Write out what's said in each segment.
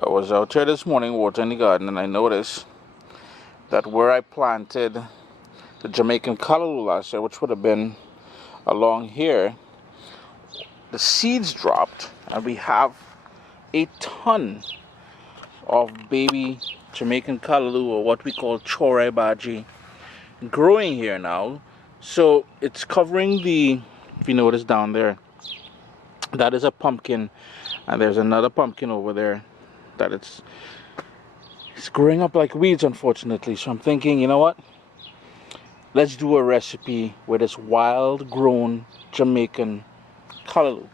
I was out here this morning watering the garden and I noticed that where I planted the Jamaican Callaloo last year, which would have been along here, the seeds dropped and we have a ton of baby Jamaican Callaloo, or what we call chore baji, growing here now. So it's covering the, if you notice down there, that is a pumpkin, and there's another pumpkin over there that it's growing up like weeds, unfortunately. So I'm thinking, you know what, let's do a recipe with this wild grown Jamaican Callaloo.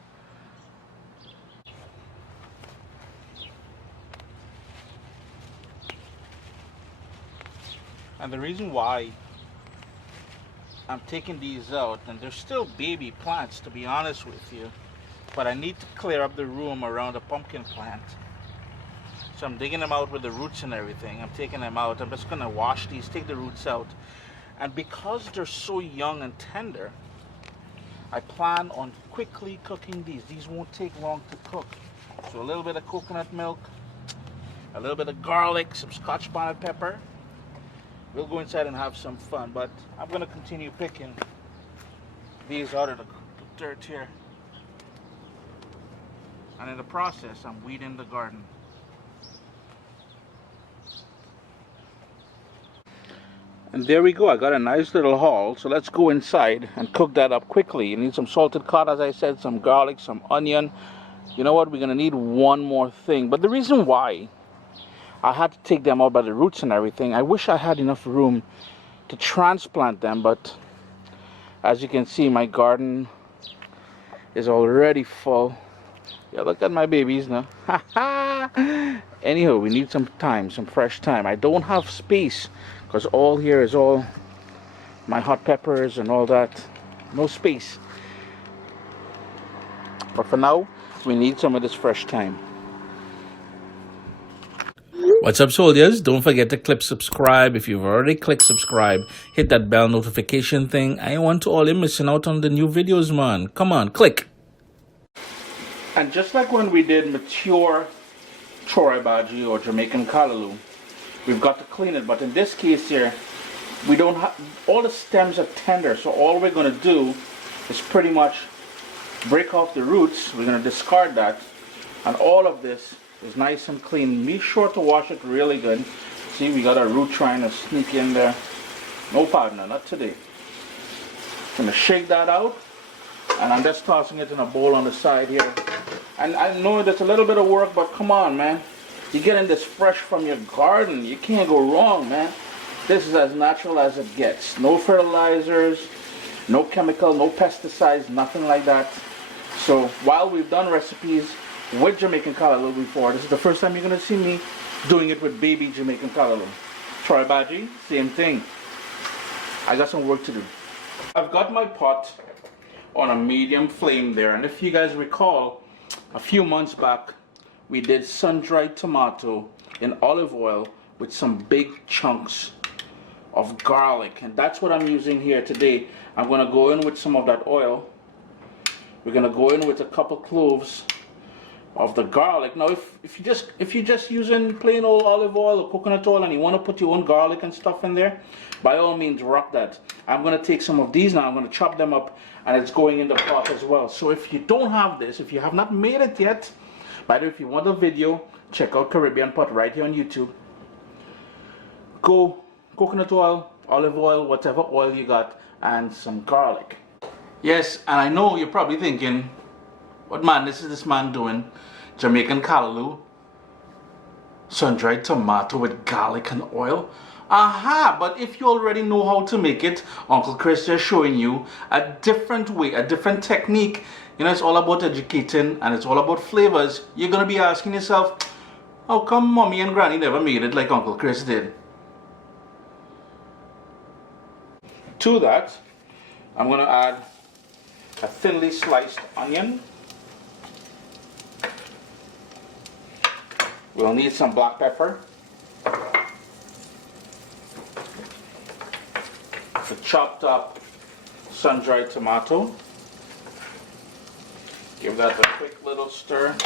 And the reason why I'm taking these out, and they're still baby plants to be honest with you, but I need to clear up the room around the pumpkin plant. So I'm digging them out with the roots and everything. I'm taking them out. I'm just gonna wash these, take the roots out. And because they're so young and tender, I plan on quickly cooking these. These won't take long to cook. So a little bit of coconut milk, a little bit of garlic, some Scotch bonnet pepper. We'll go inside and have some fun, but I'm gonna continue picking these out of the dirt here. And in the process, I'm weeding the garden. And there we go, I got a nice little haul. So let's go inside and cook that up quickly. You need some salted cod, as I said, some garlic, some onion. You know what, we're gonna need one more thing. But the reason why I had to take them out by the roots and everything, I wish I had enough room to transplant them, but as you can see, my garden is already full. Yeah, look at my babies now. Anyhow, we need some time, some fresh time. I don't have space because all here is all my hot peppers and all that. No space. But for now, we need some of this fresh time. What's up, soldiers? Don't forget to click subscribe. If you've already clicked subscribe, hit that bell notification thing. I want to all you missing out on the new videos, man. Come on, click. And just like when we did mature chore baji or Jamaican Callaloo, we've got to clean it. But in this case here, we don't have, all the stems are tender. So all we're going to do is pretty much break off the roots. We're going to discard that. And all of this is nice and clean. Be sure to wash it really good. See, we got a root trying to sneak in there. No, partner, not today. Gonna shake that out, and I'm just tossing it in a bowl on the side here. And I know that's a little bit of work, but come on, man. You're getting this fresh from your garden. You can't go wrong, man. This is as natural as it gets. No fertilizers, no chemical, no pesticides, nothing like that. So while we've done recipes with Jamaican Callaloo before, this is the first time you're going to see me doing it with baby Jamaican Callaloo. Chore baji, same thing. I got some work to do. I've got my pot on a medium flame there, and if you guys recall, a few months back we did sun-dried tomato in olive oil with some big chunks of garlic, and that's what I'm using here today. I'm going to go in with some of that oil. We're going to go in with a couple cloves of the garlic. Now if you're just using plain old olive oil or coconut oil and you want to put your own garlic and stuff in there, by all means rock that. I'm going to take some of these now, I'm going to chop them up, and it's going in the pot as well. So if you don't have this, if you have not made it yet, by the way, if you want a video, check out Caribbeanpot right here on YouTube. Go coconut oil, olive oil, whatever oil you got, and some garlic. Yes, and I know you're probably thinking, what madness is this man doing? Jamaican Callaloo, sun-dried tomato with garlic and oil. Aha, but if you already know how to make it, Uncle Chris is showing you a different way, a different technique. You know, it's all about educating and it's all about flavors. You're going to be asking yourself, how come mommy and granny never made it like Uncle Chris did? To that, I'm going to add a thinly sliced onion. We'll need some black pepper, the chopped up sun-dried tomato. Give that a quick little stir.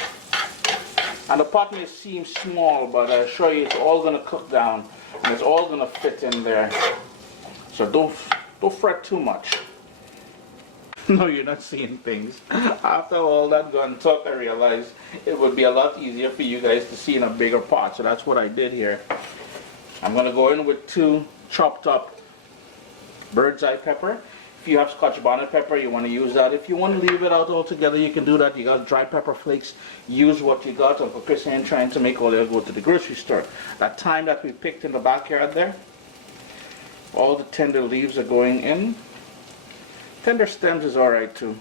And the pot may seem small, but I assure you it's all going to cook down and it's all going to fit in there. So don't fret too much. No, you're not seeing things. After all that gun talk, I realized it would be a lot easier for you guys to see in a bigger pot. So that's what I did here. I'm going to go in with 2 chopped up bird's eye pepper. If you have Scotch bonnet pepper, you want to use that. If you want to leave it out altogether, you can do that. You got dried pepper flakes, use what you got. Uncle Chris ain't trying to make all you go to the grocery store. That thyme that we picked in the backyard there, all the tender leaves are going in. Tender stems is alright too.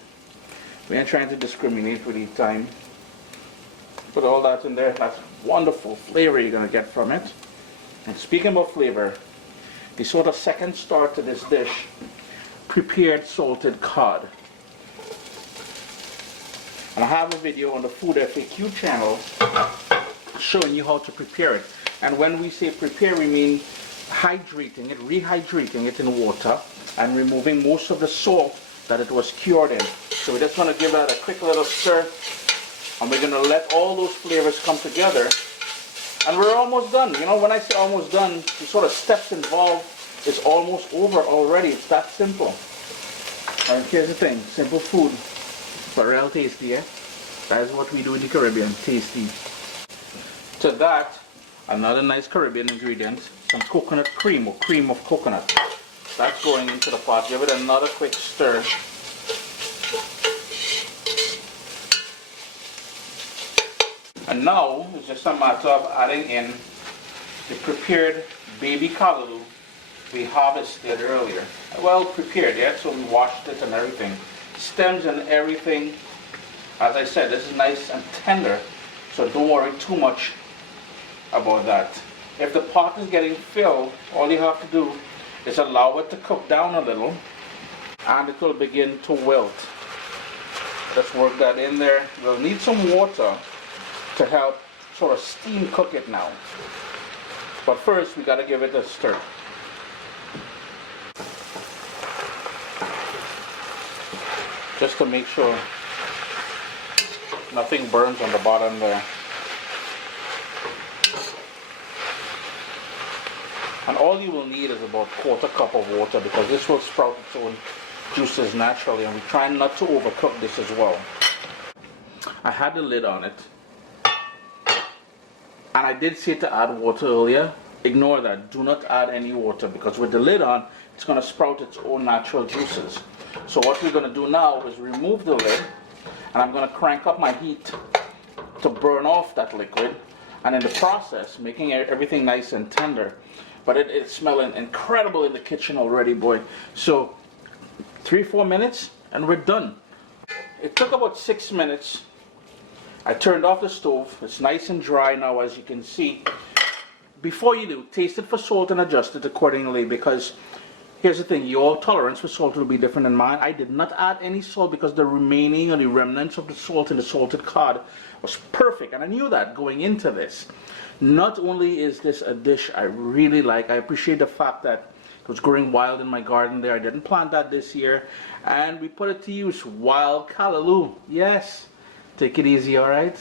We ain't trying to discriminate with the thyme. Put all that in there. That's wonderful flavor you're going to get from it. And speaking of flavor, the sort of second star to this dish, prepared salted cod. And I have a video on the Food FAQ channel showing you how to prepare it. And when we say prepare, we mean hydrating it, rehydrating it in water and removing most of the salt that it was cured in. So we're just going to give that a quick little stir, and we're going to let all those flavors come together. And we're almost done. You know, when I say almost done, the sort of steps involved, it's almost over already. It's that simple. And here's the thing, simple food, but real tasty, eh? That is what we do in the Caribbean, tasty. To that, another nice Caribbean ingredient, some coconut cream or cream of coconut. That's going into the pot. Give it another quick stir. And now it's just a matter of adding in the prepared baby callaloo we harvested earlier. Well prepared, yeah, so we washed it and everything. Stems and everything. As I said, this is nice and tender, so don't worry too much about that. If the pot is getting filled, all you have to do is allow it to cook down a little and it will begin to wilt. Just work that in there. We'll need some water to help sort of steam cook it now. But first we got to give it a stir. Just to make sure nothing burns on the bottom there. And all you will need is about a quarter cup of water, because this will sprout its own juices naturally, and we try not to overcook this as well. I had the lid on it, and I did say to add water earlier. Ignore that. Do not add any water, because with the lid on, it's going to sprout its own natural juices. So what we're going to do now is remove the lid, and I'm going to crank up my heat to burn off that liquid, and in the process making everything nice and tender. But it's smelling incredible in the kitchen already, boy. So 3-4 minutes and we're done. It took about 6 minutes. I turned off the stove. It's nice and dry now, as you can see. Before you do, taste it for salt and adjust it accordingly, because here's the thing, your tolerance for salt will be different than mine. I did not add any salt because the remaining or the remnants of the salt in the salted cod was perfect, and I knew that going into this. Not only is this a dish I really like, I appreciate the fact that it was growing wild in my garden there. I didn't plant that this year, and we put it to use. Wild callaloo, yes. Take it easy, all right?